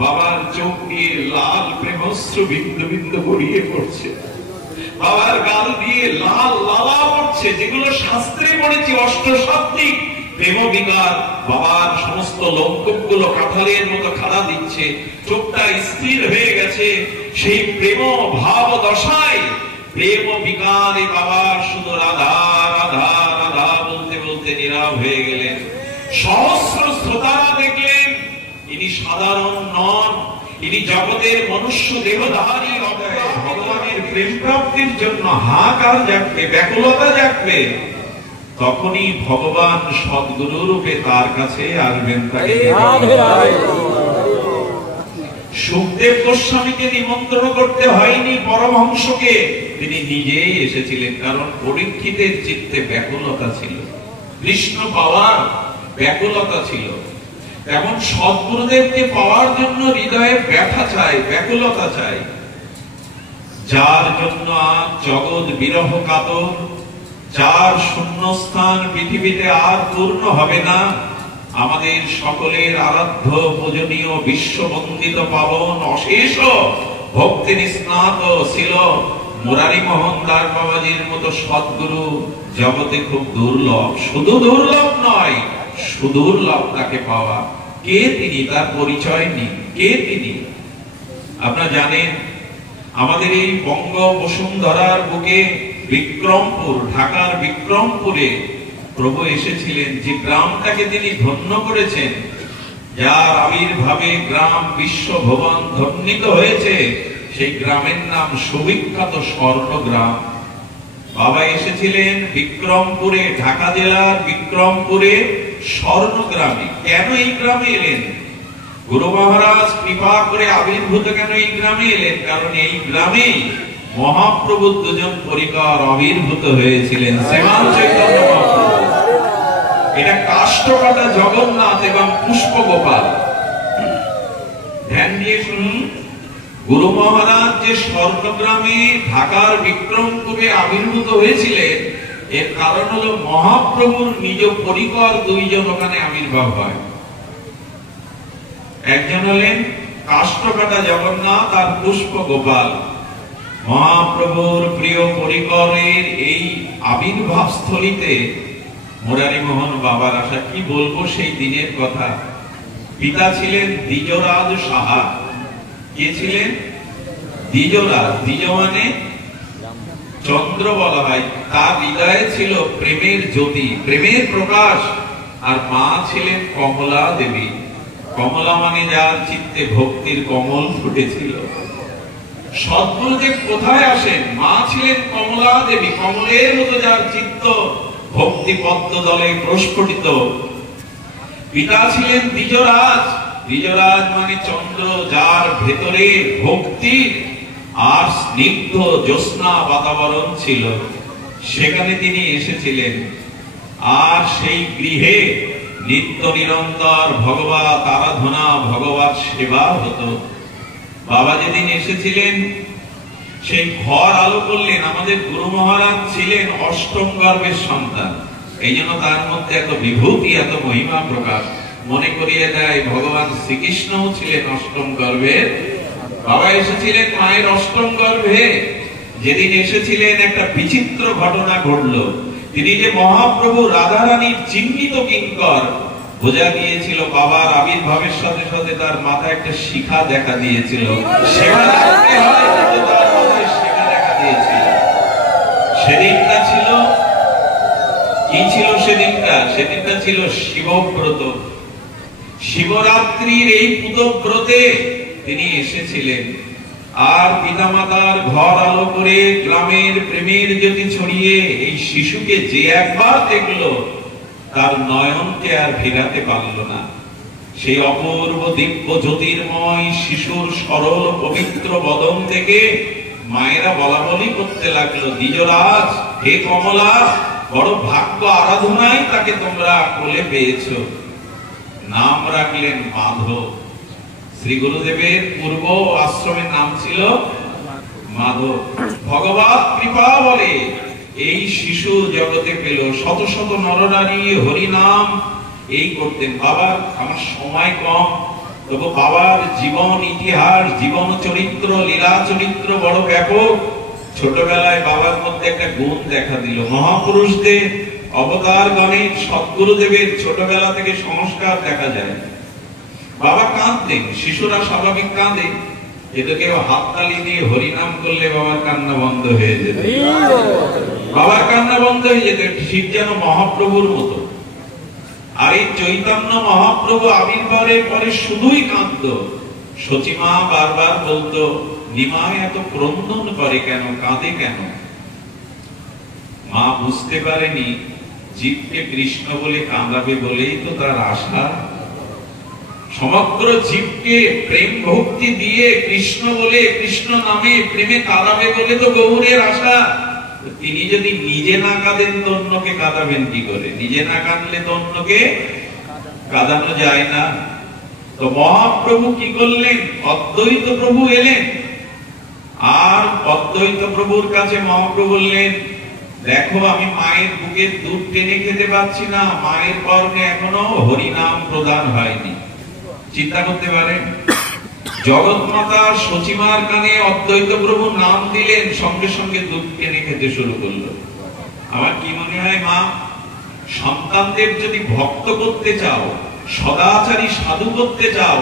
বাবার চোখ দিয়ে লাল প্রেমশ্রু বিন্দু বিন্দু গড়িয়ে পড়ছে, বাবার গাল দিয়ে লাল লালা পড়ছে, যেগুলো শাস্ত্রে পড়েছি অষ্টশাব্দিক প্রেম বিকার। বাবার সমস্ত লোমকূপ গুলো কাঁঠালের মতো খাড়া দিচ্ছে, চোখটা স্থির হয়ে গেছে সেই প্রেম ভাব দশায়। প্রেম বিকারে বাবার শুধু রাধা রাধা রাধা বলতে বলতে নীরব হয়ে গেলেন। সহস্র শ্রোতারা দেখলেন ইনি সাধারণ নন, ইনি জগতের মনুষ্য দেহধারী অবতার। ভগবানের প্রেম প্রাপ্তির জন্য হাহাকার জাগবে, ব্যাকুলতা জাগবে, তখনই ভগবান সদ্গুরু রূপে তার কাছে আসবেন। সুখদেব গোস্বামীকে নিমন্ত্রণ করতে হয়নি পরমহংসকে, তিনি নিজেই এসেছিলেন, কারণ পরীক্ষিতের চিত্তে ব্যাকুলতা ছিল, কৃষ্ণ পাওয়ার ব্যাকুলতা ছিল। তেমন সদ্গুরুদেবকে পাওয়ার জন্য হৃদয়ে ব্যথা চাই, ব্যাকুলতা চাই। যার জন্য আজ জগৎ বিরহ কাতর, যার শূন্যস্থান পৃথিবীতে আর পূর্ণ হবে না, আমাদের সকলের আরাধ্য পূজনীয় বিশ্ববন্দিত পাবন অশেষ ভক্তির স্নাত ছিল মুরারি মোহন দাস বাবাজির মতো সদ্গুরু জগতে খুব দুর্লভ। শুধু দুর্লভ নয়, সুদুর্লভ তাকে পাওয়া। কে তিনি? তার পরিচয় নেই। কে তিনি? আপনারা জানেন আমাদের এই বঙ্গ বসুন্ধরার বুকে বিক্রমপুর, ঢাকার বিক্রমপুরে প্রভু এসেছিলেন, যে গ্রামটাকে তিনি ধন্য করেছেন, যার আবির্ভাবে গ্রাম বিশ্বভুবন ধন্যিত হয়েছে, সেই গ্রামের নাম সুবিখ্যাত স্বর্ণগ্রাম। বাবা এসেছিলেন বিক্রমপুরে, ঢাকা জেলার বিক্রমপুরে স্বর্ণগ্রামে। কেন এই গ্রামে এলেন? গুরু মহারাজ কৃপা করে আবির্ভূত কেন এই গ্রামে এলেন? কারণ এই গ্রামেই মহাপ্রভু দুজন পরিকর আবির্ভূত হয়েছিলেন, শ্রীমান চৈতন্য মহাপ্রভু। এটা কাষ্ঠকাটা জগন্নাথ এবং পুষ্প গোপাল। ধ্যান দিয়ে শুনুন, গুরু মহারাজ যে স্বর্ণগ্রামে ঢাকার বিক্রমপুরে আবির্ভূত হয়েছিলেন, এর কারণ হলো মহাপ্রভুর নিজ পরিকর দুইজন ওখানে আবির্ভাব হয়। একজন হলেন কাষ্ঠকাটা জগন্নাথ আর পুষ্প গোপাল। মহাপ্রভুর প্রিয় পরিকরের এই আবির্ভাব স্থলিতে মুরারি মোহন বাবার আসা। কি বলবো সেই দিনের কথা। পিতা ছিলেন দ্বিজরাজ সাহা। কে ছিলেন? দ্বিজরাজ। দ্বিজ মানে চন্দ্র বলা হয়। তার হৃদয়ে ছিল প্রেমের জ্যোতি, প্রেমের প্রকাশ। আর মা ছিলেন কমলা দেবী। কমলা মানে যার চিত্তে ভক্তির কমল ফুটেছিল। সদ্গুরুদেব কোথায় আসেন? মা ছিলেন কমলা দেবী, কমলের মতো যার চিত্ত ভক্তি পদ্ম দলে প্রস্ফুটিত। পিতা ছিলেন দ্বিজরাজ। দ্বিজরাজ মানে চন্দ্র, যার ভেতরে ভক্তির আর স্নিগ্ধ জ্যোৎস্না বাতাবরণ ছিল। সেখানে তিনি এসেছিলেন। আর সেই গৃহে নিত্য নিরন্তর ভগবত আরাধনা, ভগবত সেবা হতো। বাবা যেদিন এসেছিলেন সেই ঘর আলো করলেন। আমাদের গুরু মহারাজ ছিলেন অষ্টম গর্ভের সন্তান, এই জন্য তার মধ্যে এত বিভূতি, এত মহিমা প্রকাশ। মনে করিয়ে দেয় ভগবান শ্রীকৃষ্ণও ছিলেন অষ্টম গর্ভের। বাবা এসেছিলেন মায়ের অষ্টম গর্ভে। যেদিন এসেছিলেন একটা বিচিত্র ঘটনা ঘটলো। তিনি যে মহাপ্রভু রাধারানীর চিহ্নিত কিঙ্কর, বোঝা গিয়েছিল বাবার আবির্ভাবের সাথে সাথে তার মাথায় একটা শিখা দেখা দিয়েছিল। সেদিনটা ছিল কি ছিল? সেদিনটা ছিল শিবব্রত। শিবরাত্রির এই পুতব্রতে তিনি এসেছিলেন। আর পিতামাতার ঘর আলো করে গ্রামের প্রেমের জ্যোতি ছড়িয়ে এই শিশুকে যে একবার দেখলো, তার নয়নকে আর ফেরাতে পারল না। সেই অপূর্ব দিব্য জ্যোতির্ময় শিশুর সরল পবিত্র বদন থেকে মায়েরা বলা বলি করতে লাগলো, দ্বিজরাজ, হে কমলা, বড় ভাগ্য আরাধনায় তাকে তোমরা কোলে পেয়েছো। নাম রাখলেন মাধব। শ্রী গুরুদেবের পূর্ব আশ্রমের নাম ছিল মাধব। ভগবত কৃপা বলে এই শিশু জগতে পেল। শত শত নরনারী হরিনাম এই করতেন। বাবা, আমার সময় কম, তবু বাবার জীবন ইতিহাস, জীবন চরিত্র, লীলা চরিত্র বড় ব্যাপক। ছোটবেলায় বাবার মধ্যে একটা গুণ দেখা দিল। মহাপুরুষদের, অবতার গণের, সদ্গুরুদেবের ছোটবেলা থেকে সংস্কার দেখা যায়। বাবা কাঁদতেন, শিশুরা স্বাভাবিক কাঁদে, কিন্তু কেউ হাততালি দিয়ে হরিনাম করলে বাবার কান্না বন্ধ হয়ে যেত। বাবার কান্না বন্ধ হয়ে যেত, ঠিক যেন মহাপ্রভুর মতো। আর এই চৈতন্য মহাপ্রভু আবির্ভাবের পরে শুধুই কাঁদত। সচিমা বারবার বলতো, নিমায় এত ক্রন্দন করে কেন, কাঁদে কেন? মা বুঝতে পারেনি জীবকে কৃষ্ণ বলে কাঁদাবে বলেই তো তার আশা। সমগ্র জীবকে প্রেম ভক্তি দিয়ে কৃষ্ণ বলে, কৃষ্ণ নামে প্রেমে কাঁদাবে বলে তো গৌরের আশা। তিনি যদি নিজে না কাঁদেন তো অন্যকে কাঁদাবেন কি করে? নিজে না কাঁদলে তো অন্যকে কাঁদানো যায় না। তো মহাপ্রভু কি করলেন? অদ্বৈত প্রভু এলেন, আর অদ্বৈত প্রভুর কাছে মহাপ্রভু বললেন, দেখো আমি মায়ের বুকের দুধ টেনে খেতে পাচ্ছি না, মায়ের কর্ণে এখনো হরিনাম প্রদান হয়নি। চিন্তা করতে পারেন, জগৎ মাতা সচিমার কানে অদ্বৈত প্রভু নাম দিলেন, সঙ্গে সঙ্গে দুধ টেনে খেতে শুরু করলো। আমার কি মনে হয়, মা সন্তানদের যদি ভক্ত করতে চাও, সদাচারী সাধু করতে চাও,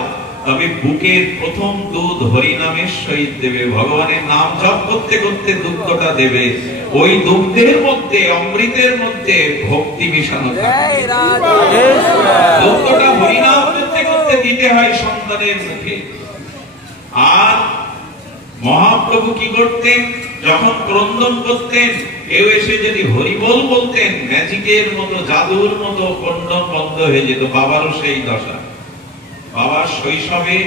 তবে বুকের প্রথম দুধ হরিনামের সহিত দেবে। ভগবানের নাম জপ করতে করতে দুধটা দেবে। ওই দুধের মধ্যে, অমৃতের মধ্যে ভক্তি মিশানো থাকে। দুধটা হরিনাম করতে করতে দিতে হয় সন্তানের মুখে। আর মহাপ্রভু কি করতেন? যখন ক্রন্দন করতেন, কেউ এসে যদি হরিবোল বলতেন, ম্যাজিকের মতো, জাদুর মতো ক্রন্দন বন্ধ হয়ে যেত। বাবারও সেই দশা। বাবার শৈশবে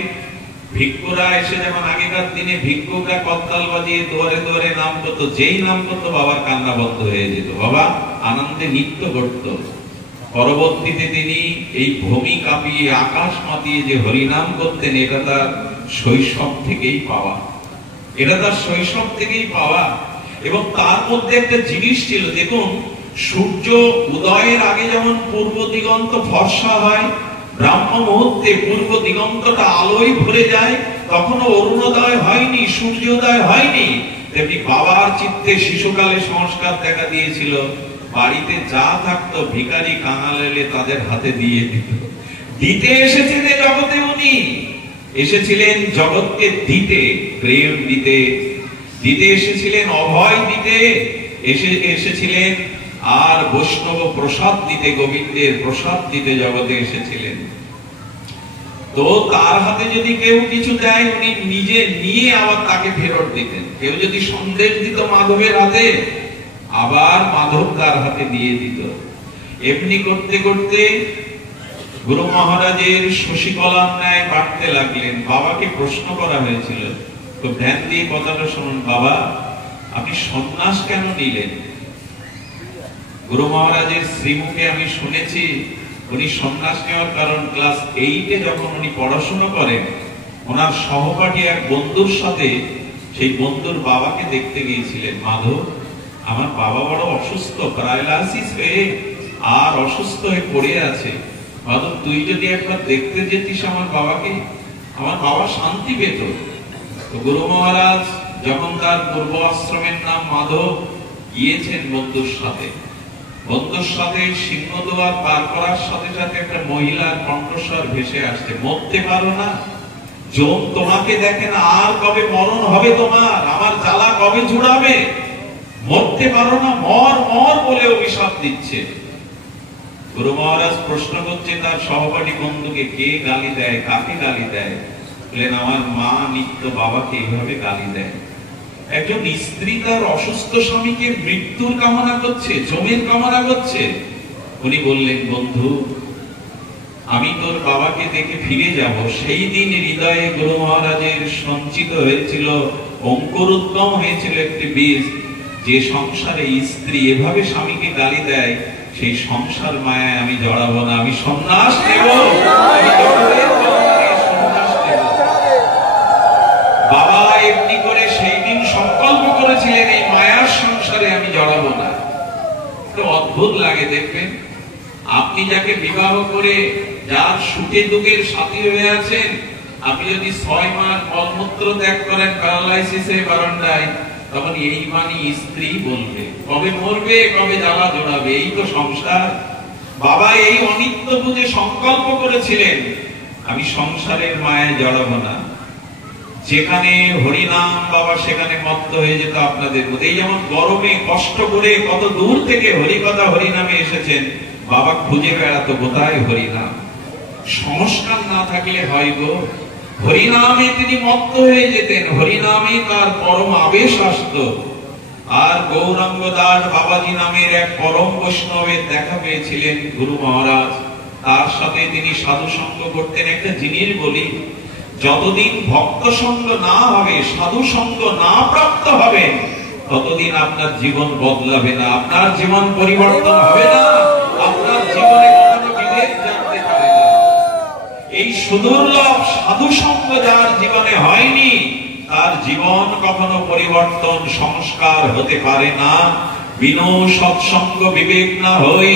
ভিক্ষুরা এসে, যেমন আগেকার দিনে ভিক্ষুকরা করতাল বাজিয়ে দুয়ারে দুয়ারে নাম করতো, যেই নাম করতো বাবার কান্না বন্ধ হয়ে যেত। বাবা আনন্দে নৃত্য করত। পরবর্তীতে তিনি এই ভূমি কাঁপিয়ে, আকাশ মাতিয়ে যে হরিনাম করতেন, এটা তার শৈশব থেকেই পাওয়া। এটা তার শৈশব থেকেই পাওয়া। এবং তার মধ্যে একটা জিনিস ছিল, দেখুন, সূর্য উদয়ের আগে যেমন পূর্ব দিগন্ত ফর্সা হয়, ব্রাহ্ম মুহূর্তে পূর্ব দিগন্তটা আলোয় ভরে যায়, তখনও অরুণোদয় হয়নি, সূর্যোদয় হয়নি। তেমনি বাবার চিত্তে শিশুকালে সংস্কার দেখা দিয়েছিল। বাড়িতে যা থাকতো ভিখারি কাঙাল এলে তাদের হাতে দিয়ে দিত। দিতে এসেছিলেন জগতে, উনি এসেছিলেন জগৎকে দিতে, প্রেম দিতে। দিতে এসেছিলেন অভয় দিতে, এসেছিলেন আর বৈষ্ণব প্রসাদ দিতে, গোবিন্দের প্রসাদ দিতে জগতে এসেছিলেন। তো তার হাতে যদি কেউ কিছু দেয়, উনি নিজে নিয়ে আবার তাকে ফেরত দিতেন। কেউ যদি সন্দেশ দিত মাধবের হাতে, আবার মাধব তার হাতে দিয়ে দিত। এমনি করতে করতে গুরু মহারাজের শশীকলার ন্যায় বাড়তে লাগলেন। বাবাকে প্রশ্ন করা হয়েছিল, তো ধ্যান দিয়ে কথাটা শুনুন, বাবা আপনি সন্ন্যাস কেন নিলেন? গুরু মহারাজের শ্রীমুখে আমি শুনেছি, উনি সন্ন্যাস নেওয়ার কারণ, ক্লাস 8-এ যখন উনি পড়াশোনা করেন, ওনার সহপাঠী এক বন্ধুর সাথে সেই বন্ধুর বাবাকে দেখতে গিয়েছিলেন। মাধব, আমার বাবা বড় অসুস্থ, প্যারালাইসিস হয়ে আর অসুস্থ হয়ে পড়ে আছে। মাধব, তুই যদি একবার দেখতে যেতিস আমার বাবাকে, আমার বাবা শান্তি পেত। তো গুরু মহারাজ যখন তার পূর্ব আশ্রমের নাম মাধব, গিয়েছেন বন্ধুর সাথে। বন্ধুর সাথে সিংহদুয়ার পার করার সাথে সাথে একটা মহিলার কণ্ঠস্বর ভেসে আসছে, মরতে পারো না? যম তোমাকে দেখে না, আর কবে মরণ হবে তোমার? আমার জ্বালা কবে জুড়াবে? মরতে পারো না, মর মর বলে অভিশাপ দিচ্ছে। গুরু মহারাজ প্রশ্ন করছে তার সহপাঠী বন্ধুকে, কে গালি দেয়, কাকে গালি দেয়? বললেন, আমার মা নিত্য বাবাকে এইভাবে গালি দেয়। একজন স্ত্রী তার অসুস্থ স্বামীকে মৃত্যুর কামনা করছে, জমের কামনা করছে। উনি বললেন, বন্ধু আমি তোর বাবাকে দেখে ফিরে যাব। সেই দিন হৃদয়ে গুরু মহারাজের সঞ্চিত হয়েছিল, অঙ্কুরোদ্গম হয়েছিল একটি বীজ, যে সংসারে স্ত্রী এভাবে স্বামীকে গালি দেয়, সেই সংসার মায়ায় আমি জড়াবো না, আমি সন্ন্যাস নেব। বাবা এমনি করে সেই দিন সংকল্প করেছিলেন, এই মায়ার সংসারে আমি জড়াবো না। তো অদ্ভুত লাগে, দেখবেন আপনি যাকে বিবাহ করে যার সুখে দুঃখের সাথী হয়ে আছেন, আপনি যদি 6 মাস মলমূত্র ত্যাগ করেন প্যারালাইসিসে বারান্দায়, তখন এই মানে স্ত্রী বলবে কবে মরবে, কবে জ্বালা জোড়াবে, এই তো সংসার। বাবা এই অনিত্য বুঝে সংকল্প করেছিলেন, আমি সংসারের মায়ায় জড়াবো না। যেখানে হরিনাম বাবা সেখানে মত্ত হয়ে যেত আপনাদের মধ্যে। এই যেমন গরমে কষ্ট করে কত দূর থেকে হরিকথা হরিনামে এসেছেন, বাবা খুঁজে বেড়াতো কোথায় হরিনাম। সংস্কার না থাকলে হয় গো, হরিনামে তিনি মত্ত হয়ে যেতেন, হরিনামে তার পরম আবেশ আসতো। আর গৌরাঙ্গ দাস বাবাজি নামের এক পরম বৈষ্ণবের দেখা পেয়েছিলেন গুরু মহারাজ, তার সাথে তিনি সাধু সঙ্গ করতেন। একটা জিনিস বলি, যতদিন ভক্ত সঙ্গ না হবে, সাধু সঙ্গ না প্রাপ্ত হবে, ততদিন আপনার জীবন বদলাবে না, আপনার জীবন পরিবর্তন হবে না, আপনার জীবনে কখনো বিবেক জানতে পারে না। এই সুদুর্লভ সাধু সঙ্গ যার জীবনে হয়নি, তার জীবন কখনো পরিবর্তন সংস্কার হতে পারে না। বিনো সৎসঙ্গ বিবেক না হই,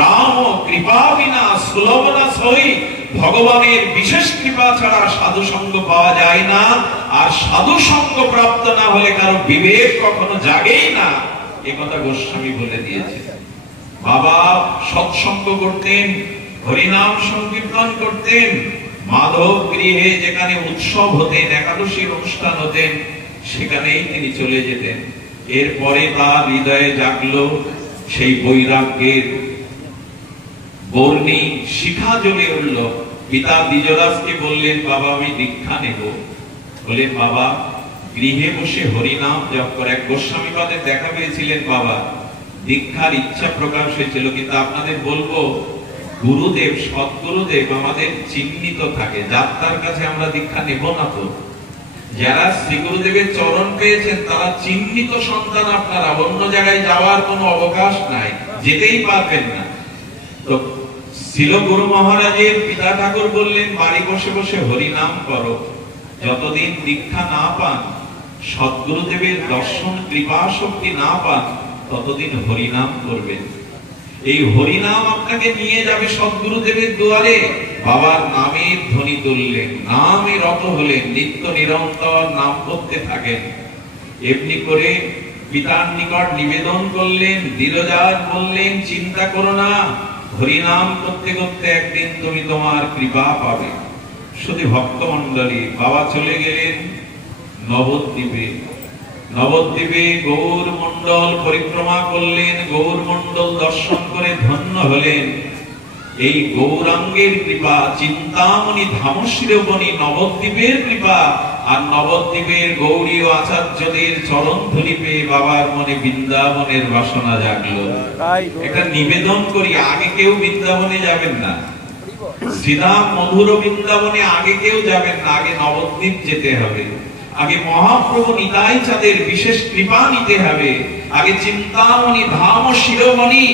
রাম কৃপা বিনা সুলভ না সই। ভগবানের বিশেষ কৃপা ছাড়া সাধু সঙ্গ পাওয়া যায় না, আর সাধু সঙ্গ প্রাপ্ত না হলে কারো বিবেক কখনো জাগেই না। এ কথা গোস্বামী বলে দিয়েছে। বাবা সৎসঙ্গ করতেন, হরিনাম সংকীর্তন করতেন, মাধব গৃহে যেখানে উৎসব হতেন, একাদশীর অনুষ্ঠান হতেন, সেখানেই তিনি চলে যেতেন। এরপরে তার হৃদয়ে জাগলো সেই বৈরাগ্যের বর্ণি শিখা জ্বলে উঠল। পিতা দ্বিজরাজকে বললেন, বাবা আমি দীক্ষা নেব। বললেন, বাবা গৃহে বসে হরিনাম জপ করে। এক গোস্বামী পাদের দেখা পেয়েছিলেন বাবা, দীক্ষার ইচ্ছা প্রকাশ হয়েছিল, কিন্তু আপনাদের বলবো গুরুদেব সৎগুরুদেব আমাদের চিহ্নিত থাকে, যাত্রার কাছে আমরা দীক্ষা নেব না। তো যারা শ্রী গুরুদেবের চরণ পেয়েছেন তারা চিহ্নিত সন্তান আপনারা, অন্য জায়গায় যাওয়ার কোনো অবকাশ নাই, যেতেই পারবেন না। তো ছিল গুরু মহারাজের পিতা ঠাকুর বললেন, বাড়ি বসে বসে হরিনাম করো, যতদিন দীক্ষা না পান, সৎগুরুদেবের দর্শন কৃপা শক্তি না পান, ততদিন হরিনাম করবেন। এই হরিনাম আপনাকে নিয়ে যাবে সৎগুরুদেবের দুয়ারে। বাবার নামের ধ্বনি তুললেন, নামে রত হলেন, নিত্য নিরন্তর নাম করতে থাকেন। এমনি করে পিতার নিকট নিবেদন করলেন, দিলজার বললেন, চিন্তা করো না, হরিনাম করতে করতে একদিন তুমি তোমার কৃপা পাবে। শুধু ভক্তমণ্ডলী, বাবা চলে গেলেন নবদ্বীপে। নবদ্বীপে গৌর মন্ডল পরিক্রমা করলেন, গৌর মন্ডল দর্শন করে ধন্য হলেন। এই গৌরাঙ্গের কৃপা, চিন্তামণি ধামশিরোমণি নবদ্বীপের কৃপা, আর নবদ্বীপের গৌরীয় আচার্যদের চরণ ধূলি পেয়ে বাবার মনে বৃন্দাবনের বাসনা জাগলো। একটা নিবেদন করি, আগে কেউ বৃন্দাবনে যাবেন না, শ্রীরাম মধুর বৃন্দাবনে আগে কেউ যাবেন না, আগে নবদ্বীপ যেতে হবে, আগে মহাপ্রভু নিতাই চাঁদের বিশেষ কৃপা নিতে হবে, আগে চিন্তামণি ধাম শিরোমণি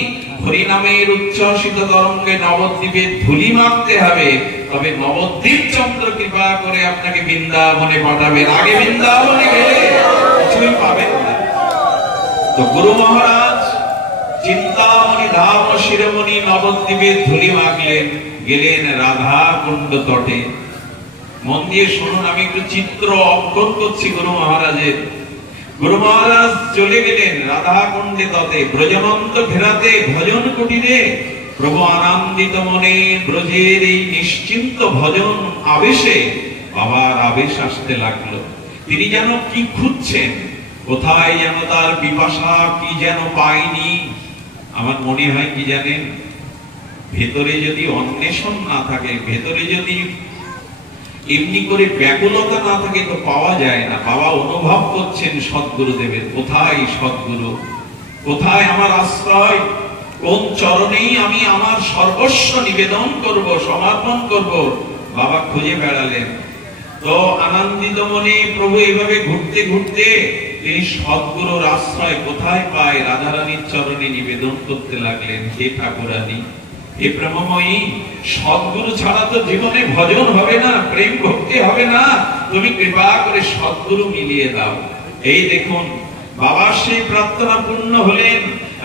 হরিনামের উচ্ছ্বসিত তরঙ্গে নবদ্বীপে ধুলি মাখতে হবে, তবে নবদ্বীপ চন্দ্র কৃপা করে আপনাকে বৃন্দাবনে পাঠাবেন। আগে বৃন্দাবনে গেলে কিছুই পাবেন না। তো গুরু মহারাজ চিন্তামণি ধাম শিরোমণি নবদ্বীপে ধুলি মাখলেন, গেলেন রাধা কুণ্ড তটে। মন দিয়ে শুনুন, আমি একটু চিত্র অঙ্কন করছি গুরু মহারাজের। গুরু মহারাজ চলে গেলেন রাধা কুণ্ডে তটে, ব্রজনন্ত ঘেরাতে ভজন কুটিরে। প্রভু আনন্দিত মনে ব্রজের এই নিশ্চিন্ত ভজন আবেশে বাবার আবেশ আসতে লাগলো। তিনি যেন কি খুঁজছেন, কোথায় যেন তার পিপাসা, কি যেন পায়নি। আমার মনে হয় কি জানেন, ভেতরে যদি অন্বেষণ না থাকে, ভেতরে যদি এমনি করে ব্যাকুলতা না থাকে, তো পাওয়া যায় না। বাবা অনুভব করছেন সদ্গুরুদেবের, কোথায় সদ্গুরু, কোথায় আমার আশ্রয়, কোন চরণেই আমি আমার সর্বস্ব নিবেদন করব, সমর্পণ করব। বাবা খুঁজে বেড়ালেন। তো আনন্দিত মনে প্রভু এইভাবে ঘুরতে ঘুরতে তিনি সদ্গুরুর আশ্রয় কোথায় পায়, রাধারানীর চরণে নিবেদন করতে লাগলেন, হে ঠাকুরানী, হে প্রেমময়ী, সদ্গুরু ছাড়া তো জীবনে ভজন হবে না, প্রেম ভক্তি হবে না, তুমি কৃপা করে সদ্গুরু মিলিয়ে দাও। এই দেখুন বাবার সেই প্রার্থনা পূর্ণ হলেন।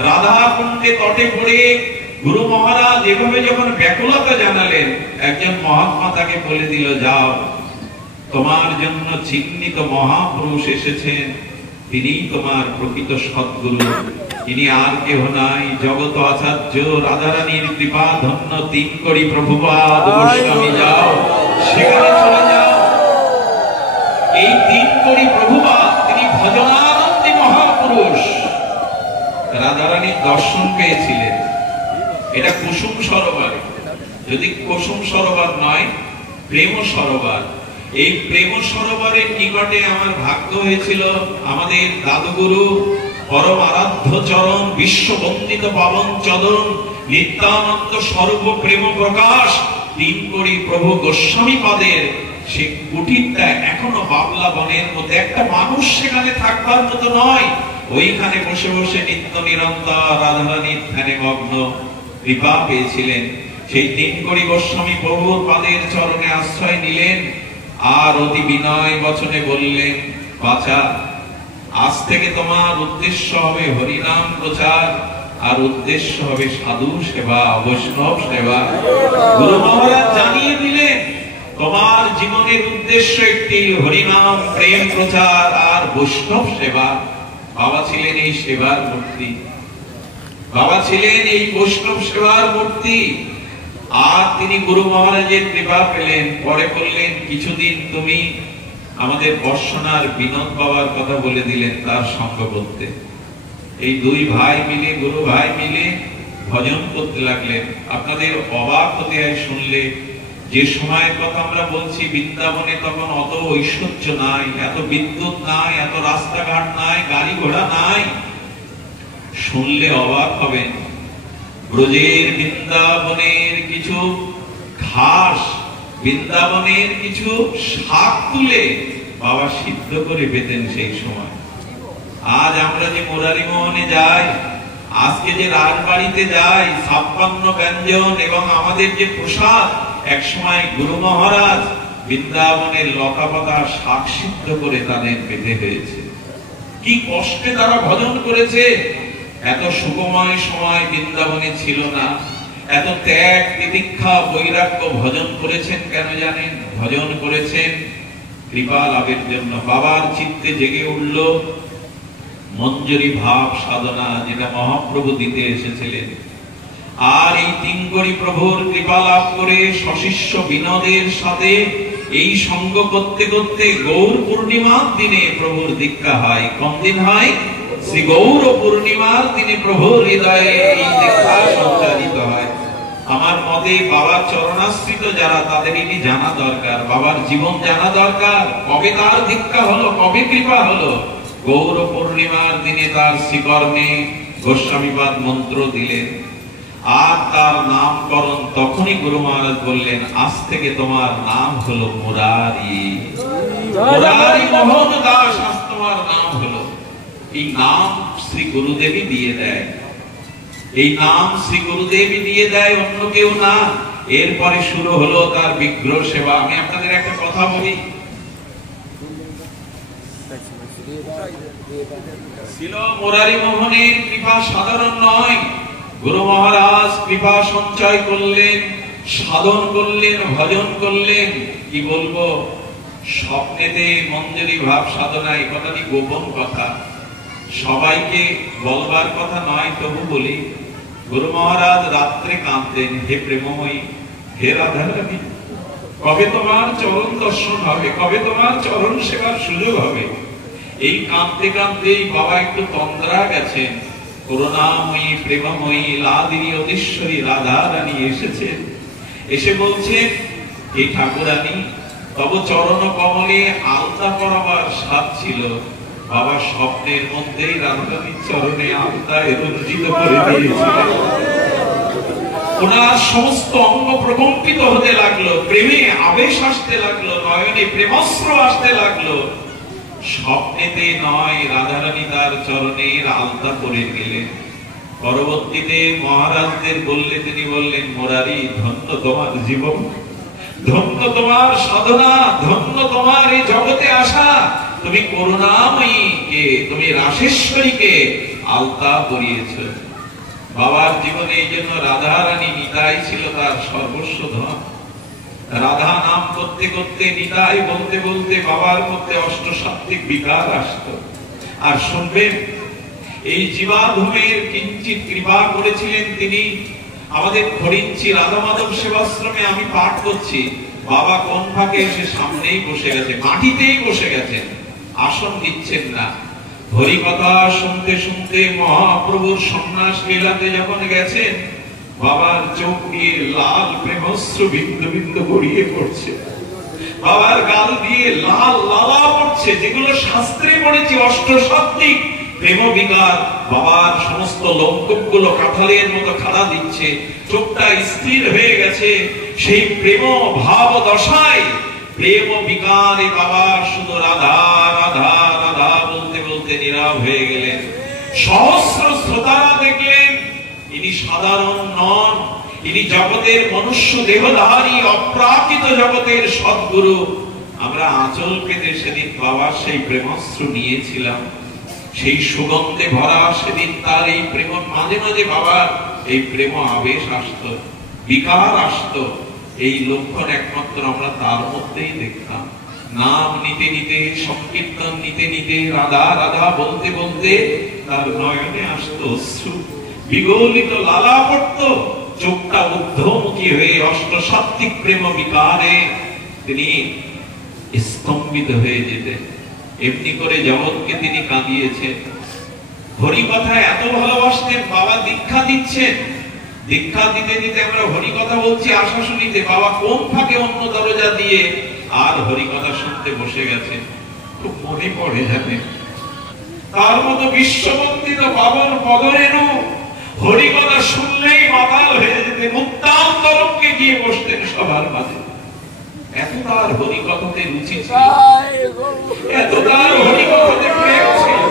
রাধা কুণ্ডে তটে পড়ে গুরু মহারাজ এভাবে যখন ব্যাকুলতা জানালেন, একজন মহাত্মা তাকে বলে দিল, যাও তোমার জন্য চিহ্নিত মহাপুরুষ এসেছেন, তিনি তোমার প্রকৃত সদ্গুরু। তিনি আর কেহ নাই, জগত আচার্য রাধারানীর কৃপা ধন্য তিন করি প্রভুপাদ গোস্বামী। যাও সেখানে চলে যাও। এই তিন করি প্রভুপাদ তিনি ভজনানন্দী মহাপুরুষ। রাধারানীর দর্শন পেয়েছিলেন, এটা কুসুম সরোবরে। যদি কুসুম সরোবর নয়, প্রেম সরোবর। এই প্রেম সরোবরের নিকটে আমার ভাগ্য হয়েছিল আমাদের দাদুগুরু পরম আরাধ্য চরণ বিশ্ববন্দিত পাবন চরণ নিত্যানন্দ স্বরূপ প্রেম প্রকাশ তিন করি প্রভু গোস্বামী পাদের সে কুটিরটা এখনো বাবলা বনের মধ্যে। একটা মানুষ সেখানে থাকবার মতো নয়। ওইখানে বসে বসে নিত্য নিরন্তর রাধারানীর ধ্যানে মগ্ন কৃপা পেয়েছিলেন। সেই তিন করি গোস্বামী প্রভুর পাদের চরণে আশ্রয় নিলেন আর অতি বিনয় বচনে বললেন, বাছা, আজ থেকে তোমার উদ্দেশ্য হবে হরিনাম প্রচার, আর উদ্দেশ্য হবে সাধু সেবা, বৈষ্ণব সেবা। গুরু মহারাজ জানিয়ে দিলেন, তোমার জীবনের উদ্দেশ্য একটি, হরিনাম প্রেম প্রচার আর বৈষ্ণব সেবা। বাবা ছিলেন এই সেবার মূর্তি, বাবা ছিলেন এই বৈষ্ণব সেবার মূর্তি। আর তিনি গুরু মহারাজের কৃপা পেলেন। পরে বললেন, কিছুদিন তুমি আমাদের বর্ষণার বিনোদ বাবার কথা বলে দিলেন তার সঙ্গ করতে। এই দুই ভাই মিলে, গুরু ভাই মিলে ভজন করতে লাগলেন। আপনাদের অবাক হতে হয় শুনলে, যে সময়ের কথা আমরা বলছি, বৃন্দাবনে তখন অত ঐশ্বর্য নাই, এত বিদ্যুৎ নাই, এত রাস্তাঘাট নাই, গাড়ি ঘোড়া নাই। শুনলে অবাক হবেন, ব্রজের বৃন্দাবনের কিছু ঘাস, বৃন্দাবনের কিছু শাক তুলে বাবা সিদ্ধ করে পেতেন সেই সময়। আজ আমরা যে মুরারি মোহনে যাই, আজকে যে রাজবাড়িতে যাই, 56 ব্যঞ্জন এবং আমাদের যে প্রসাদ, এক সময় গুরু মহারাজ বৃন্দাবনের লতা পাতা শাক সিদ্ধ করে তাদের পেতে হয়েছে। কি কষ্টে তারা ভজন করেছে। এত সুখময় সময় বৃন্দাবনে ছিল না। এত ত্যাগ তিতিক্ষা বৈরাগ্য ভজন করেছেন কেন জানেন? ভজন করেছেন কৃপা লাভের জন্য। বাবার চিত্তে জেগে উঠল মঞ্জরি ভাব সাধনা, যেটা মহাপ্রভু দিতে এসেছিলেন। আর এই তিনকড়ি প্রভুর কৃপা লাভ করে সশিষ্য বিনোদের সাথে এই সঙ্গ করতে করতে গৌর পূর্ণিমার দিনে প্রভুর দীক্ষা হয়। কোন দিন হয়? শ্রী গৌর পূর্ণিমার দিনে প্রভুর হৃদয়ে এই দীক্ষা সঞ্চারিত হয়। আমার মতে বাবার চরণাশ্রিত যারা, তাদের এটি জানা দরকার, বাবার জীবন জানা দরকার। কবে তার দীক্ষা হলো, কবে কৃপা হলো? গৌর পূর্ণিমার দিনে তার শ্রীকর্ণে গোস্বামীপাদ মন্ত্র দিলেন আর তার নামকরণ। তখনই গুরু মহারাজ বললেন, আজ থেকে তোমার নাম হলো মুরারি, মুরারি মোহন দাস, আজ তোমার নাম হলো। এই নাম শ্রী গুরুদেবী দিয়ে দেয়, এই নাম শ্রী গুরুদেবী দিয়ে দেয়, অন্য কেউ না। এরপরে শুরু হলো তার বিগ্রহ সেবা। আমি আপনাদের একটা কথা বলি, ছিল মুরারি মোহনের কৃপা সাধারণ নয়। গুরু মহারাজ কৃপা সঞ্চয় করলেন, সাধন করলেন, ভজন করলেন। কি বলবো, স্বপ্নেতে মঞ্জরি ভাব সাধনা, এই কথাটি গোপন কথা, সবাইকে বলবার কথা নয়, তবু বলি। গুরু মহারাজ রাত্রে কাঁদতেন, হে প্রেমময়ী, হে রাধারানী, কবে তোমার চরণ দর্শন হবে, কবে তোমার চরণ সেবার সুযোগ হবে। এই কাঁদতে কাঁদতেই বাবা একটু তন্দ্রা গেছেন। করুণাময়ী প্রেমময়ী লাদিনী অধীশ্বরী রাধারানী এসেছেন। এসে বলছেন, হে ঠাকুরানী, তব চরণ কমলে আলতা পরাবার সাধ ছিল। বাবা স্বপ্নের মধ্যেই রাধারানীর চরণে আলতায় রঞ্জিত করে দিয়েছিলেন। ওনার সমস্ত অঙ্গ প্রকম্পিত হতে লাগলো, প্রেমে আবেশ আসতে লাগলো, নয়নে প্রেমাস্ত্র আসতে লাগলো। স্বপ্নেতে নয়, রাধারানী তার চরণের আলতা করে গেলেন। পরবর্তীতে মহারাজদের বললে, তিনি বললেন, মুরারি, ধন্য তোমার জীবন, ধন্য তোমার সাধনা, ধন্য তোমার এই জগতে আসা। তুমি করুণাময়ীকে, তুমি রাসেশ্বরীকে আলতা পরিয়েছ। বাবার জীবনে এই জন্য রাধারানী নিতাই ছিল তার সর্বস্ব ধন। রাধা নাম করতে করতে, নিতাই বলতে বলতে বাবার মধ্যে অষ্টসাত্ত্বিক বিকার আসতো। আর শুনবেন, এই জীবাধুমের কিঞ্চিত কৃপা করেছিলেন তিনি। আমাদের হরিঞ্চি রাধা মাধব সেবাশ্রমে আমি পাঠ করছি, বাবা কোন ফাঁকে এসে সামনেই বসে গেছে, মাটিতেই বসে গেছেন, আসন দিচ্ছেন না। হরিকথা শুনতে শুনতে মহাপ্রভুর সন্ন্যাস লীলাতে যখন গেছেন, বাবার চোখ দিয়ে লাল প্রেমশ্রু বিন্দু বিন্দু গড়িয়ে পড়ছে, বাবার গাল দিয়ে লাল লালা পড়ছে, যেগুলো শাস্ত্রে পড়েছি অষ্টসাত্ত্বিক প্রেম বিকার। বাবার সমস্ত লোমকূপগুলো কাঁঠালের মতো খাড়া দিচ্ছে, চোখটা স্থির হয়ে গেছে সেই প্রেম ভাব দশায়। প্রেম বিকারে বাবা শুধু রাধা রাধা রাধা বলতে বলতে নীরব হয়ে গেলেন। সহস্র শ্রোতারা দেখলেন ইনি সাধারণ নন, ইনি জগতের মনুষ্য দেহধারী অপ্রাকৃত জগতের সদ্গুরু। আমরা আঁচল পেতে সেদিন বাবার সেই প্রেমাশ্রু নিয়েছিলাম, সেই সুগন্ধে ভরা সেদিন তার এই প্রেম। মাঝে মাঝে বাবার এই প্রেম আবেশ আসতো, বিকার আসতো। এই লক্ষণ একমাত্র আমরা তার মধ্যেই দেখতাম। নাম নিতে নিতে, সংকীর্তন নিতে নিতে, রাধা রাধা বলতে বলতে তার নয়নে আসতো অশ্রু, বিগলিত লালা পড়তো, চোখটা ঊর্ধ্বমুখী হয়ে অষ্টসাত্ত্বিক প্রেম বিকারে তিনি স্তম্ভিত হয়ে যেতেন। এমনি করে জগৎকে তিনি কাঁদিয়েছেন। হরি কথায় এত ভালোবাসতেন, বাবা দীক্ষা দিচ্ছেন, দীক্ষা দিতে দিতে আমরা হরি কথা বলছি আশা শুনিতে, বাবা কোন ফাঁকে অন্য দরজা দিয়ে আর হরি কথা শুনতে বসে গেছেন। খুব মনে পড়ে জানেন, তার মতো বিশ্ববন্দিত পাবন পদরেণু হরি কথা শুনলেই মাতাল হয়ে যেতেন, উত্তাল তরঙ্গে গিয়ে বসতেন সবার মাঝে। এত তার হরি কথাতে রুচি ছিল, এত তার হরি কথাতে প্রেম ছিল।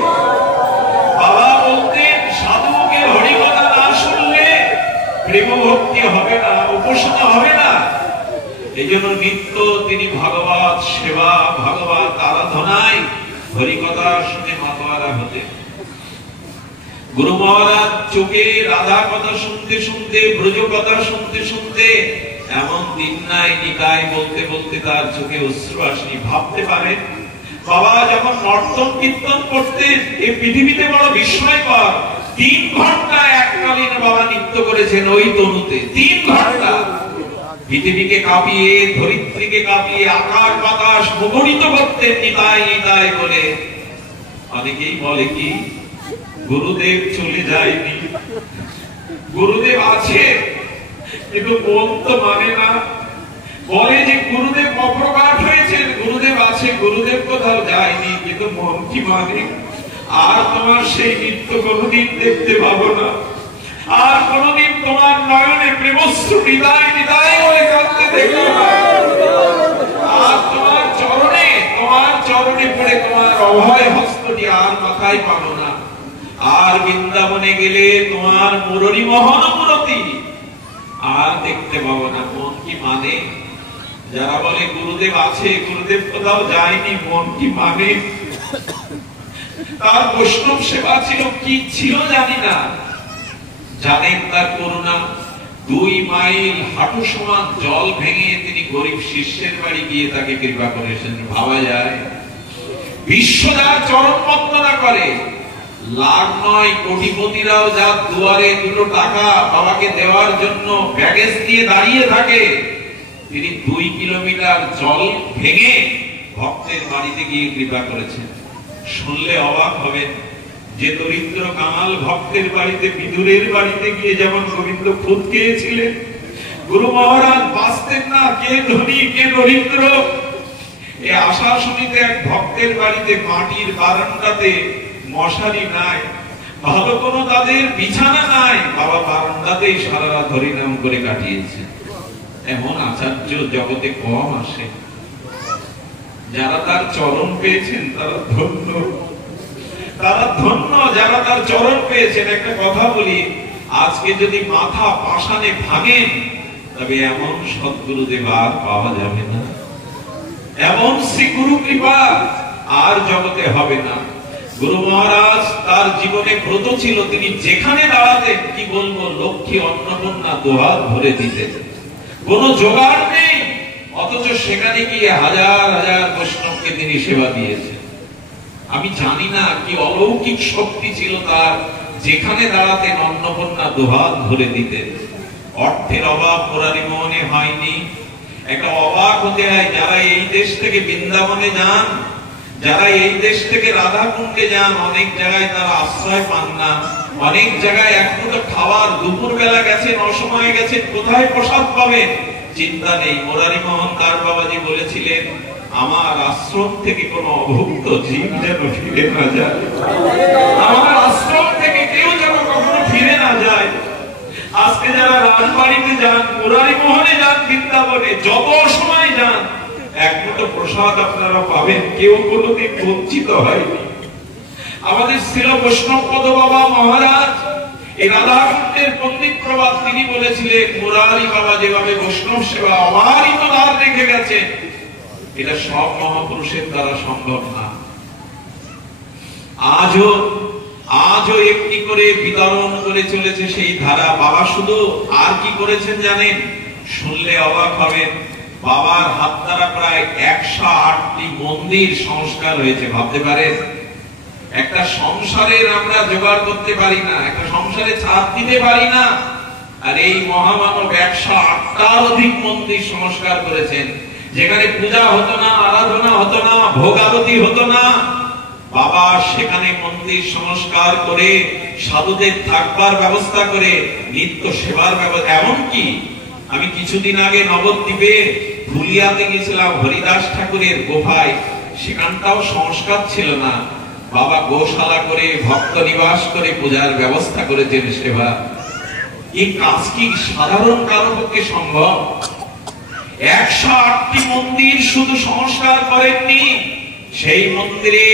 বাবা বলতেন, সাধুকে হরি কথা না শুনলে প্রেম ভক্তি হবে না, উপাসনা হবে না। এই জন্য নিত্য তিনি ভাগবত সেবা, ভাগবত আরাধনায় হরি কথা শুনে মাতোয়ারা হতেন। গুরু মহারাজ চোখে রাধা কথা শুনতে শুনতে, ব্রজ কথা শুনতে শুনতে এমন দিন নাই নিতাই বলতে বলতে তার চোখে অশ্রু আসেনি। ভাবতে পারেন, বাবা যখন নর্তন কীর্তন করতেন, এই পৃথিবীতে বড় বিস্ময়কর, 3 ঘন্টা এককালীন বাবা নৃত্য করেছেন ওই তনুতে। 3 ঘন্টা পৃথিবীকে কাঁপিয়ে, ধরিত্রীকে কাঁপিয়ে, আকাশ বাতাস মুখরিত করতেন নিতাই নিতাই বলে। অনেকেই বলে কি গুরুদেব চলে যায়নি, গুরুদেব আছে, কিন্তু মন তো মানে না। বলে যে গুরুদেব অপ্রকাশ হয়েছেন, গুরুদেব আছে, গুরুদেব কোথাও যায়নি, কিন্তু মন কি মানে? আর তোমার সেই নৃত্য কোনদিন দেখতে পাবো না, আর কোনদিন তোমার নয়নে প্রেমশ্রু নিতাই নিতাই বলে কাঁদতে দেখবো না। আর তোমার চরণে পড়ে তোমার অভয় হস্তটি আর মাথায় পাবো না। আর বৃন্দাবনে গেলে তোমার মুরলী মোহন মূরতি আর দেখতে পাবো না। মন কি মানে? যারা বলে গুরুদেব আছে, গুরুদেব কোথাও যায়নি, মন কি মানে? তার বৈষ্ণব সেবা ছিল কি ছিল জানি না, জানেন তার করুণা। 2 মাইল হাঁটু সমান জল ভেঙে তিনি গরিব শিষ্যের বাড়ি গিয়ে তাকে কৃপা করেছেন। ভাবা যায়, বিশ্ব যার চরণ বন্দনা করে, লাখ নয় কোটিপতিরাও যার দুয়ারে 2 টাকা বাবাকে দেওয়ার জন্য ব্যাগেজ দিয়ে দাঁড়িয়ে থাকে, তিনি 2 কিলোমিটার জল ভেঙে ভক্তের বাড়িতে গিয়ে কৃপা করেছেন। শুনলে অবাক হবেন যে দরিদ্র কামাল ভক্তের বাড়িতে, বিদুরের বাড়িতে গিয়ে যেমন গোবিন্দ খুদ খেয়েছিলেন, গুরু মহারাজ বাঁচতেন না, কে ধনী কে দরিদ্র। এই আশা শুনিতে এক ভক্তের বাড়িতে মাটির বারান্দাতে মশারি নাই, ভালো কোনো তাদের বিছানা নাই, বাবা বারান্দাতেই সারা রাত হরিনাম করে কাটিয়েছে। এমন আচার্য জগতে কম আসে। যারা তার চরণ পেয়েছেন তারা ধন্য, তারা ধন্য যারা তার চরণ পেয়েছেন। একটা কথা বলি, আজকে যদি মাথা পাষাণে ভাঙেন, তবে এমন সদ্গুরুদেব আর পাওয়া যাবে না, এমন শ্রী গুরু কৃপা আর জগতে হবে না। গুরু মহারাজ তার জীবনে ব্রত ছিল, তিনি যেখানে দাঁড়াতেন, কি বলবো, লক্ষ্মী অন্নপূর্ণা 2 হাত ভরে দিতেন। কোন জোগাড় নেই, অথচ সেখানে গিয়ে হাজার হাজার বৈষ্ণবকে তিনি সেবা দিয়েছেন। আমি জানি না কি অলৌকিক শক্তি ছিল তার, যেখানে দাঁড়াতেন অন্নপূর্ণা দুহাত ধরে দিতেন। অর্থের অভাব মুরারি মোহনে হয়নি। একটা অবাক হতে হয়, যারা এই দেশ থেকে বৃন্দাবনে যান, যারা এই দেশ থেকে রাধাকুণ্ডে যান, অনেক জায়গায় তারা আশ্রয় পান না। অনেক জায়গায় এক মুঠো খাবার, দুপুর বেলা গেছেন, অসময়ে গেছেন, কোথায় প্রসাদ পাবেন চিন্তা নেই। মুরারি মোহন দাস বাবাজি বলেছিলেন, আমার আশ্রম থেকে কোন অভুক্ত জীব যেন ফিরে না যায়, আমার আশ্রম থেকে কেউ যেন কখনো ফিরে না যায়। আজকে যারা রাজবাড়িতে যান, মুরারি মোহনে যান, বৃন্দাবনে যত সময় যান, এক মুঠো প্রসাদ আপনারা পাবেন, কেউ কোনোদিন বঞ্চিত হয়নি। আমাদের ছিল বৈষ্ণবপদ বাবা মহারাজ, এই রাধাকুণ্ডের পণ্ডিত প্রভাত, তিনি বলেছিলেন মুরারি বাবা যেভাবে বৈষ্ণব সেবা অবারিত দ্বার রেখে গেছেন, এটা সব মহাপুরুষের দ্বারা সম্ভব না। আজও একটি করে বিতরণ করে চলেছে সেই ধারা। বাবা শুধু আর কি করেছেন জানেন? শুনলে অবাক হবেন। বাবার হাত দ্বারা প্রায় 108টি মন্দির সংস্কার হয়েছে। ভাবতে পারেন, একটা সংসারের আমরা জোগাড় করতে পারি না, একটা সংসারে ছাদ দিতে পারি না, আর এই মহামানব 108টার অধিক মন্দির সংস্কার করেছেন, যেখানে পূজা হতো না, আরাধনা হতো না, ভোগ আরতি হতো না। বাবা সেখানে মন্দির সংস্কার করে সাধুদের থাকবার ব্যবস্থা করে নিত্য সেবার ব্যবস্থা। এমনকি আমি কিছুদিন আগে নবদ্বীপে ফুলিয়াতে গেছিলাম, হরিদাস ঠাকুরের গোফায়, সেখানটাও সংস্কার ছিল না। বাবা গোশালা করে, ভক্ত নিবাস করে পূজার ব্যবস্থা করেছেন, সেবা। এই কাজ কি সাধারণ কারো পক্ষে সম্ভব? 108টি মন্দির শুধু সংস্কার করেননি, সেই মন্দিরে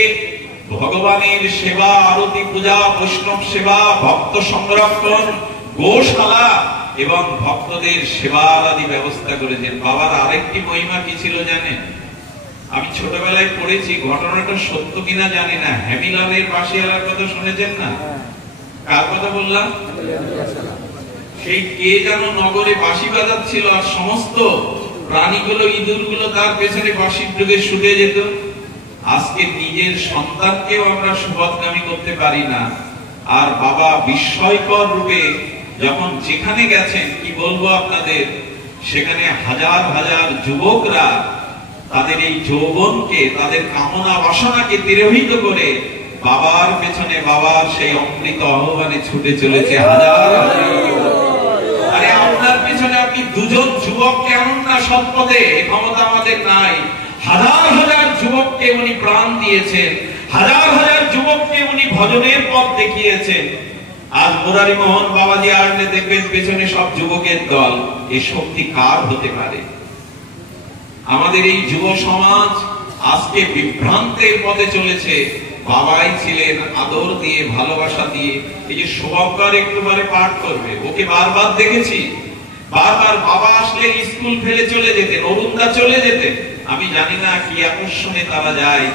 ভগবানের সেবা, আরতি, পূজা, বৈষ্ণব সেবা, ভক্ত সংরক্ষণ, গোশালা এবং ভক্তদের সেবা আদি ব্যবস্থা করেছেন। বাবার আরেকটি মহিমা কি ছিল জানেন? আমি ছোটবেলায় পড়েছি, ঘটনাটা সত্য কিনা জানি না। হেমিলালের বাঁশিয়ালার কথা শুনেছেন না? কার কথা বললাম? সেই কে যেন নগরে বাঁশি বাজাচ্ছিল, আর সমস্ত প্রাণীগুলো, ইঁদুরগুলো তার পেছনে বাঁশির যুগে ছুটে যেত। আজকে নিজের সন্তানকেও আমরা সুপথগামী করতে পারি না। আর বাবা বিস্ময়কর রূপে যখন যেখানে গেছেন, কি বলবো আপনাদের, সেখানে হাজার হাজার যুবকরা তাদের এই যৌবনকে, তাদের কামনা বাসনাকে তিরোহিত করে বাবার পেছনে, বাবার সেই অমৃত আহ্বানে ছুটে চলেছে হাজার হাজার। আরে আপনার পেছনে আপনি দুজন যুবককে আনুন না সৎপথে, ক্ষমতা আমাদের নাই। হাজার হাজার যুবককে উনি প্রাণ দিয়েছেন, হাজার হাজার যুবককে উনি ভজনের পথ দেখিয়েছেন। আজ মুরারি মোহন বাবাজি আসলে দেখবেন পেছনে সব যুবকের দল। এই শক্তি কার হতে পারে? আমাদের এই যুব সমাজ আজকে বিভ্রান্তের পথে চলেছে। বাবাই ছিলেন আদর দিয়ে, ভালোবাসা দিয়ে। এই যে শুভঙ্কর একটুবারে পাঠ করবে, ওকে বারবার দেখেছি, বারবার বাবা আসলে স্কুল ফেলে চলে যেতেন, অরুণদা চলে যেতেন। আমি জানি না কি আকর্ষণে তারা যায়,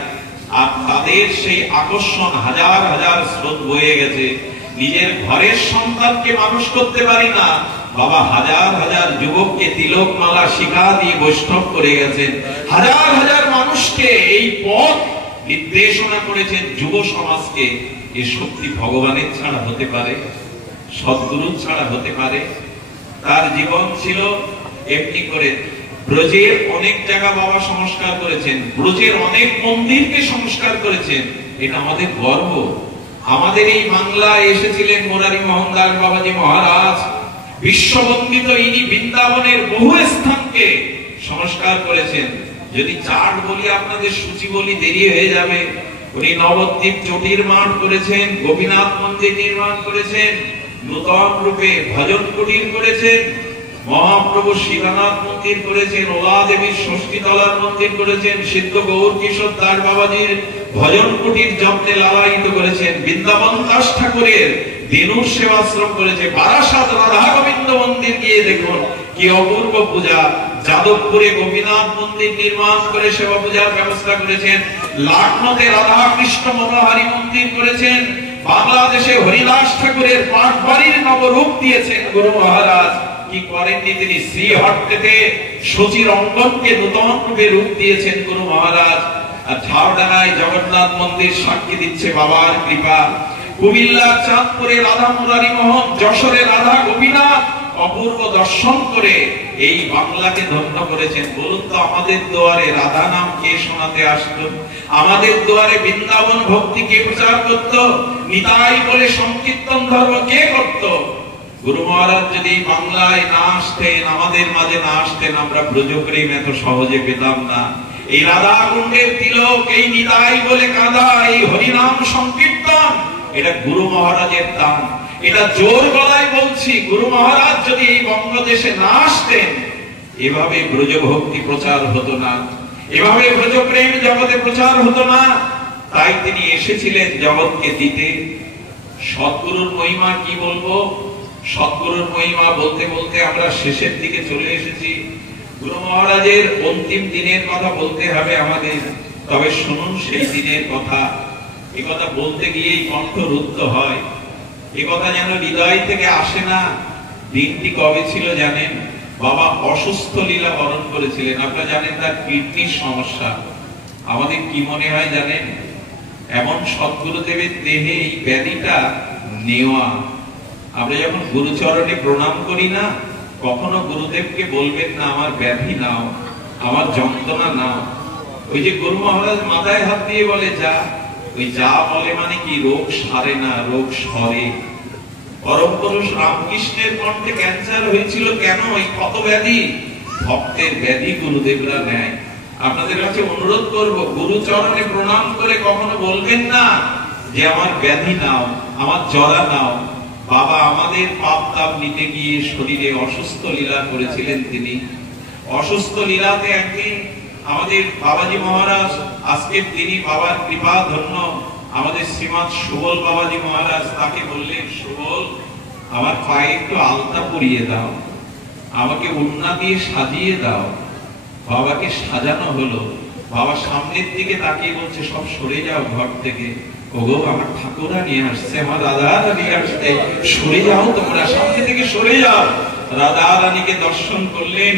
আর তাদের সেই আকর্ষণ হাজার হাজার স্রোত বয়ে গেছে। নিজের ঘরের সন্তানকে মানুষ করতে পারি না, বাবা হাজার হাজার যুবককে তিলক মালা শিখা দিয়ে বৈষ্ণব করে গেছেন। হাজার হাজার মানুষকে এই পথ নির্দেশনা করেছেন, যুব সমাজকে। এ শক্তি ভগবানের ছাড়া হতে পারে? সদ্গুরু ছাড়া হতে পারে? তার জীবন ছিল এমনি করে। ব্রজের অনেক জায়গা বাবা সংস্কার করেছেন, ব্রজের অনেক মন্দিরকে সংস্কার করেছেন। এটা আমাদের গর্ব। আমাদের এই বাংলায় এসেছিলেন মুরারি মোহন দাস বাবাজি মহারাজ, বিশ্ববন্দিত ইনি বৃন্দাবনের বহু স্থানকে সংস্কার করেছেন। যদি চার্ট বলি, আপনাদের সূচি বলি, দেরি হয়ে যাবে। উনি নবদ্বীপ চটির মাঠ করেছেন, গোপীনাথ মন্দির নির্মাণ করেছেন, নূতন রূপে ভজন কুটির করেছেন, মহাপ্রভু শিবানাথ মন্দির করেছেন, ওলা দেবীর ষষ্ঠীতলার মন্দির করেছেন, সিদ্ধ গৌর কিশোর দাস বাবাজির ভজন কুটির যত্নে লালায়িত করেছেন, বৃন্দাবন দাস ঠাকুরের দিনুর সেবাশ্রম করেছে, বারাসাত রাধা গোবিন্দ মন্দির গিয়ে দেখুন কি অপূর্ব পূজা। যাদবপুরে গোপীনাথ মন্দির নির্মাণ করে সেবা পূজার ব্যবস্থা করেছেন, লখনৌতে রাধা কৃষ্ণ মনোহারি মন্দির করেছেন, বাংলাদেশে হরিদাস ঠাকুরের পাঠ বাড়ির নবরূপ দিয়েছেন গুরু মহারাজ। কি করেননি, তিনি শ্রীহট্টেতে সচির অঙ্গনকে নূতন রূপে রূপ দিয়েছেন গুরু মহারাজ। আর ঝাড়ডাঙ্গায় জগন্নাথ মন্দির সাক্ষী দিচ্ছে বাবার কৃপা। কুমিল্লার চাঁদপুরে রাধা মুরারি মোহন, যশোরে রাধা গোপীনাথ অপূর্ব দর্শন করে এই বাংলাকে ধন্য করেছেন। বলুন তো, আমাদের দুয়ারে রাধা নাম কে শোনাতে আসতো? আমাদের দুয়ারে বৃন্দাবন ভক্তি কে প্রচার করত? নিতাই বলে সংকীর্তন ধর্ম কে করত? গুরু মহারাজ যদি বাংলায় না আসতেন, আমাদের মাঝে না আসতেন, আমরা ব্রজপ্রেম এত সহজে পেতাম না। এই রাধা কুণ্ডের তিলক, এই নিতাই বলে কাঁদা, এই হরিনাম সংকীর্তন, এটা গুরু মহারাজের দান। এটা জোর গলায় বলছি, গুরু মহারাজ যদি এই বঙ্গদেশে না আসতেন, এভাবে ব্রজভক্তি প্রচার হতো না, এভাবে ব্রজপ্রেম জগতে প্রচার হতো না। তাই তিনি এসেছিলেন জগৎকে দিতে। সদ্গুরুর মহিমা কি বলবো? সদ্গুরুর মহিমা বলতে বলতে আমরা শেষের দিকে চলে এসেছি। গুরু মহারাজের অন্তিম দিনের কথা বলতে হবে আমাদের। তবে শুনুন সেই দিনের কথা। এ কথা বলতে গিয়েই কণ্ঠ রুদ্ধ হয়, এ কথা যেন হৃদয় থেকে আসে না। দিনটি কবে ছিল জানেন? বাবা অসুস্থ লীলা বরণ করেছিলেন। আপনারা জানেন তার কিডনির সমস্যা। আমাদের কি মনে হয় জানেন? এমন সদ্গুরুদেবের দেহে এই ব্যাধিটা নেওয়া। আমরা যখন গুরুচরণে প্রণাম করি না, কখনো গুরুদেবকে বলবেন না আমার ব্যাধি নাও, আমার যন্ত্রণা নাও। ওই যে গুরু মহারাজ মাথায় হাত দিয়ে বলে যা, ওই যা বলে মানে কি? রোগ সারে না, রোগ সরে। পরম পুরুষ রামকৃষ্ণের কণ্ঠে ক্যান্সার হয়েছিল কেন? ওই কত ব্যাধি, ভক্তের ব্যাধি গুরুদেবরা নেয়। আপনাদের কাছে অনুরোধ করব, গুরুচরণে প্রণাম করে কখনো বলবেন না যে আমার ব্যাধি নাও, আমার জরা নাও। বাবা আমাদের পাপ তাপ নিতে গিয়ে শরীরে অসুস্থ লীলা করেছিলেন। তিনি অসুস্থ লীলাতে একদিন আমাদের বাবাজি মহারাজ, আজকের তিনি বাবার কৃপা ধন্য আমাদের শ্রীমৎ সুবল বাবাজি মহারাজ, তাকে বললেন সুবল আমার পায়ে একটু আলতা পরিয়ে দাও, আমাকে ওড়না দিয়ে সাজিয়ে দাও। বাবাকে সাজানো হলো। বাবা সামনের দিকে তাকিয়ে বলছে সব সরে যাও ঘর থেকে। ওগো আমার ঠাকুরা নিয়ে আসছে, আমার রাধা রানী আসছে, সরে যাও তোমরা, সামনে থেকে সরে যাও। রাধা রানীকে দর্শন করলেন।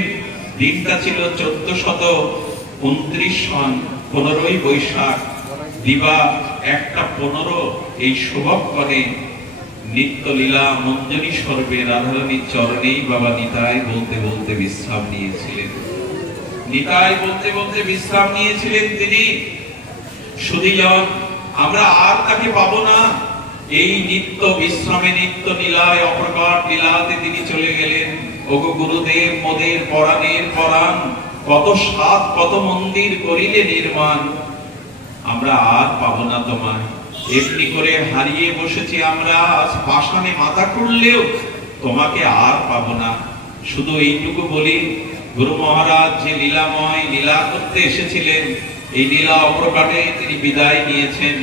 দিনটা ছিল 1429 সন 15ই বৈশাখ, দিবা 1:15। এই শুভক্ষণে নিত্য লীলা মঞ্জরি সর্বে রাধারানীর চরণেই বাবা নিতাই বলতে বলতে বিশ্রাম নিয়েছিলেন। নিতাই বলতে বলতে বিশ্রাম নিয়েছিলেন তিনি। সুধীজন, আমরা আর তাকে পাবো না। এই নিত্য বিশ্রামে, নিত্য লীলায়, অপ্রকাট লীলাতে তিনি চলে গেলেন। ওগো গুরুদেব মোদের পরাণের পরাণ, কত সাত কত মন্দির করিলে নির্মাণ, আমরা আর পাবো না তোমায়। এমনি করে হারিয়ে বসেছি আমরা, আজ পাষাণে মাথা খুললেও তোমাকে আর পাবো না। শুধু এইটুকু বলি, গুরু মহারাজ যে লীলাময় লীলা করতে এসেছিলেন, এই লীলা অপ্রকাটে তিনি বিদায় নিয়েছেন।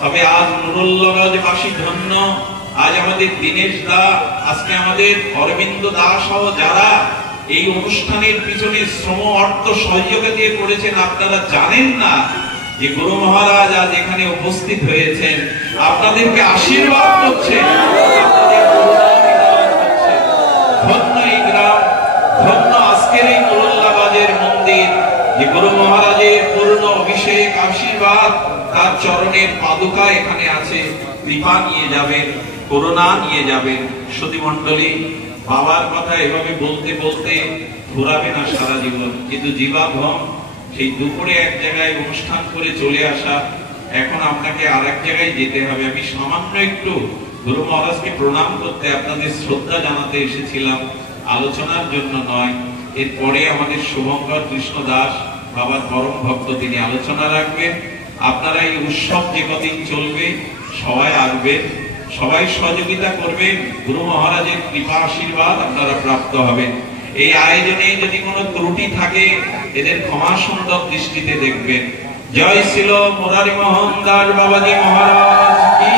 তবে আজ নুরুল্লাহবাসী ধন্য। আজ আমাদের দীনেশ দা, আজকে আমাদের অরবিন্দ দাস সহ যারা এই অনুষ্ঠানের পিছনে শ্রম অর্থ সহযোগিতা দিয়ে করেছেন, আপনারা জানেন না যে গুরু মহারাজ আজ এখানে উপস্থিত হয়েছেন, আপনাদেরকে আশীর্বাদ করছেন। ধন্য এই গ্রাম, ধন্য আজকের এই নুরুল্লাহবাজের মন্দির, যে গুরু মহারাজের পূর্ণ অভিষেক আশীর্বাদ, তার চরণের পাদুকা এখানে আছে। কৃপা নিয়ে যাবেন, করুণা নিয়ে যাবেন। সতী মণ্ডলী, বাবার কথা এভাবে বলতে বলতে ঘোরাবে না সারা জীবন, কিন্তু জীবাধন সেই দুপুরে এক জায়গায় অনুষ্ঠান করে চলে আসা, এখন আপনাকে আর এক জায়গায় যেতে হবে। আমি সামান্য একটু গুরু মহারাজকে প্রণাম করতে, আপনাদের শ্রদ্ধা জানাতে এসেছিলাম, আলোচনার জন্য নয়। এরপরে আমাদের শুভঙ্কর কৃষ্ণ দাস, বাবার পরম ভক্ত, তিনি আলোচনা রাখবেন। আপনারা এই উৎসব যে কদিন চলবে সবাই আসবেন, সবাই সহযোগিতা করবেন। গুরু মহারাজের কৃপা আশীর্বাদ আপনারা প্রাপ্ত হবেন। এই আয়োজনে যদি কোনো ত্রুটি থাকে, এদের ক্ষমা সুন্দর দৃষ্টিতে দেখবেন। জয় ছিল মুরারি মোহন দাস বাবাজি মহারাজ কি।